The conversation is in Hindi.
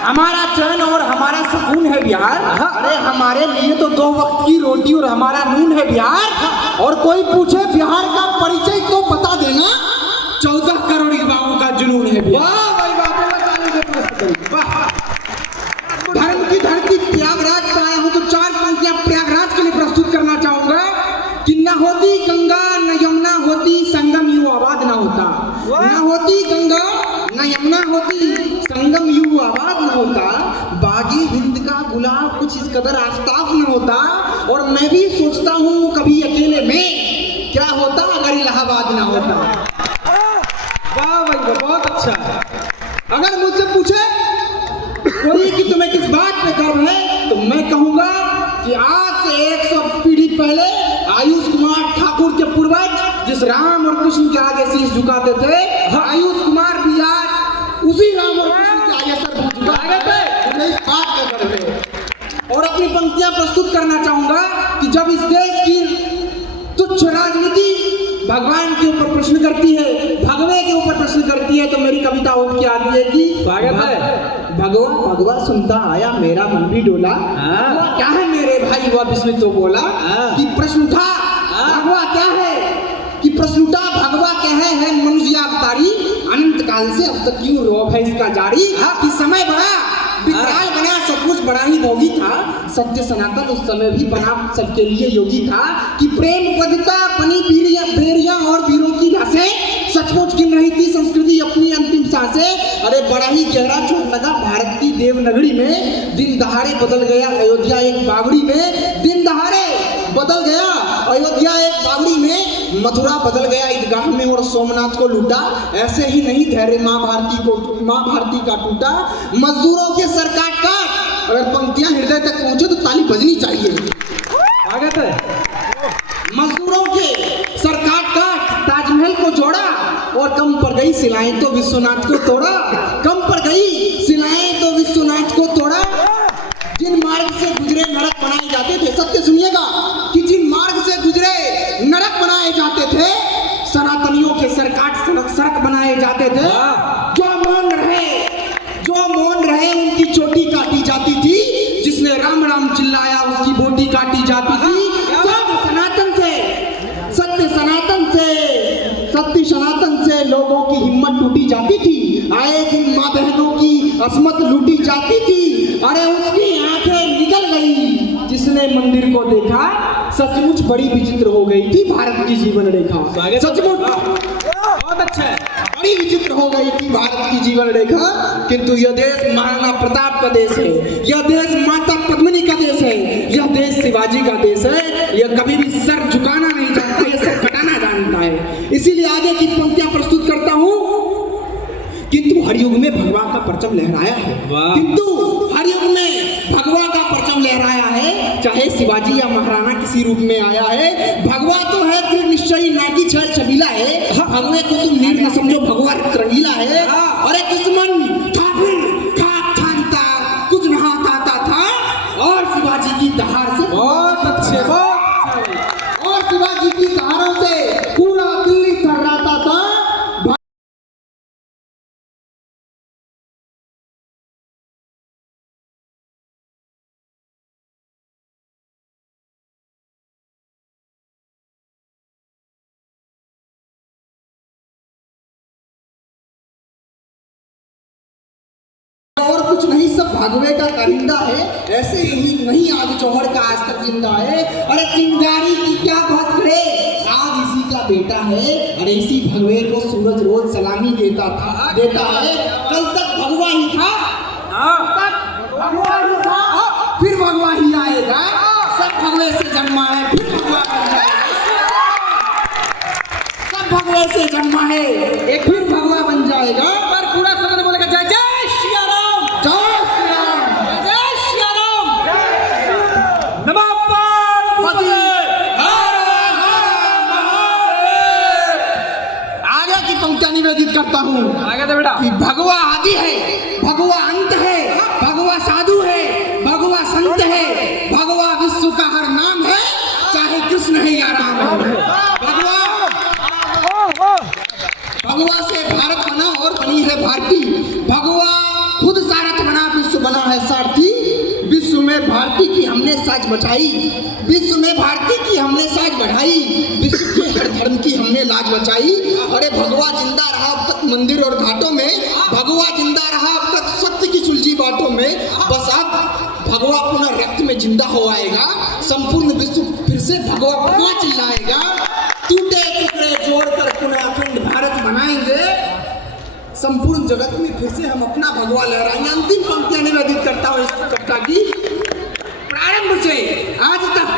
हमारा चैन और हमारा सुकून है बिहार। अरे हमारे लिए तो 2 वक्त की रोटी और हमारा नून है बिहार। और कोई पूछे बिहार का परिचय तो बता देना, 14 करोड़ युवाओं का जुनून है बिहार। धर्म की धरती प्रयागराज से आया हूँ तो 4 पंक्तियां प्रयागराज के लिए प्रस्तुत करना चाहूंगा कि न होती गंगा न यमुना होती संगम यूं आबाद न होता। न होती गंगा न यमुना होती संगम यूं आबाद न होता। बागी हिंद का गुलाब कुछ इस कदर आफ्ताब न होता। और मैं भी सोचता हूँ कभी अकेले में क्या होता अगर इलाहाबाद न होता। वाह भाई बहुत अच्छा। अगर मुझसे पूछे कोई कि तुम्हें किस बात पे गर्व है तो मैं कहूंगा कि आज से 100 पीढ़ी पहले आयुष कुमार ठाकुर के पूर्वज जिस राम और कृष्ण के आगे शीश झुकाते थे, आयुष कुमार भी आज उसी राम और कृष्ण के आगे सर झुकाते थे। मुझे इस बात का गर्व है। और अपनी पंक्तियां प्रस्तुत करना चाहूंगा कि जब इस देश की तुच्छ राजनीति भगवान के ऊपर प्रश्न करती है, भगवे के ऊपर प्रश्न करती है, तो मेरी कविता उठ के आती है कि स्वागत है भगवा भगवा सुनता आया मेरा मन भी डोला। भगवा क्या है मेरे भाई वह विस्मित तो बोला कि प्रश्न उठा भगवा क्या है, कि प्रश्न उठा भगवा क्या है मनुष्य अवतारी। अनंत काल से अब तक क्यों रौब है इसका जारी। कि समय बड़ा विकराल बना सब कुछ बड़ा ही भोगी था। सत्य सनातन उस समय भी बना सबके लिए योगी था। कि प्रेम पदिता बनी बेरिया और वीरों की लाशें सचमुच गिन रही थी संस्कृति अपनी अंतिम सांसें। अरे बड़ा ही गहरा चोट लगा भारत की देवनगरी में। दिन दहाड़े बदल गया अयोध्या एक बावड़ी में। दिन दहाड़े बदल गया अयोध्या एक बावड़ी में। मथुरा बदल गया ईदगाह में और सोमनाथ को लूटा। ऐसे ही नहीं धैर्य माँ भारती का टूटा। मजदूरों के सर काट काट अगर पंक्तियां हृदय तक पहुंचे तो ताली बजनी चाहिए। स्वागत है। मजदूरों के सर काट काट ताजमहल को जोड़ा और कम पड़ गई सिलाएं तो विश्वनाथ को तोड़ा। कम पड़ गई सिलाएं तो विश्वनाथ को तोड़ा। जिन मार्ग से गुजरे नरक बनाए जाते थे, सत्य सुनिएगा कि जिन मार्ग से गुजरे नरक बनाए जाते थे, सनातनियों के सर काट सड़क बनाए जाते थे। जो मौन रहे उनकी चोटी काटी जाती थी। जिसने राम राम चिल्लाया उसकी बोटी काटी जाती थी। सत्य सनातन से लोगों की हिम्मत टूटी जाती थी। आए दिन माँ बहनों की असमत लूटी जाती थी। अरे उसकी आंखें निकल गई जिसने मंदिर को देखा। सचमुच बड़ी विचित्र हो गई थी भारत की जीवन रेखा। सचमुच बहुत अच्छा है। बड़ी विचित्र हो गई थी भारत की जीवन रेखा। किंतु यह देश महाराणा प्रताप का देश है। यह देश माता पद्मिनी का देश है। यह देश शिवाजी का देश है। यह कभी भी सर झुकाना नहीं जानता, यह सर कटाना जानता है। इसीलिए आगे की पंक्तियां प्रस्तुत करता हूं। किंतु हर युग में भगवा का परचम लहराया है। किंतु हर युग में भगवा का परचम लहराया है। चाहे शिवाजी या महाराणा किसी रूप में आया है, भगवा तो है दृढ़ निश्चयी ना कि छल छबीला है। भगवे को तुम नीर न समझो, भगवा रंगीला है। अरे दुश्मन था फिर खाक छानता कुछ नहाता था। और शिवाजी की दहाड़ से बहुत अच्छे और शिवाजी की दहाड़ों से पूरा दिल्ली थर्राता था। और कुछ नहीं सब भगवे का करिंदा है। ऐसे ही नहीं आग जौहर का आज तक जिंदा है। अरे चिंगारी की क्या बात करे, आज इसी का बेटा है। अरे इसी भगवे को सूरज रोज सलामी देता है। कल तक भगवा ही था, फिर भगवा ही आएगा। सब भगवे से जन्मा है, फिर भगवा सब भगवे से जन्मा है, एक फिर भगवा बन जाएगा। पर पूरा सदन बोलेगा जय जय निवेदित करता हूँ कि भगवा आदि है, भगवा अंत है, भगवा साधु है, भगवा संत है, भगवा विश्व का हर नाम है, चाहे कृष्ण है या राम है। भगवा से भारत बना और बनी है भारती। भगवा खुद सारथ बना विश्व है सारथी, विश्व में भारती की हमने साज बचाई, विश्व में भारती की हमने साज बढ़ाई, विश्व के हर धर्म की हमने लाज बचाई। अरे भगवा जिंदा रहा अब तक मंदिर और घाटों में, भगवा जिंदा रहा अब तक सत्य की सुलझी बातों में। बस अब भगवा पुनः रक्त में जिंदा हो आएगा, संपूर्ण विश्व फिर से भगवा पुनः चिल्लाएगा। टूटे टुकड़े जोड़कर पुनः अखंड भारत बनाएंगे, संपूर्ण जगत में फिर से हम अपना भगवा लहराएंगे। अंतिम पंक्तियां निवेदित करता हूँ इस कविता की। प्रारंभ से आज तक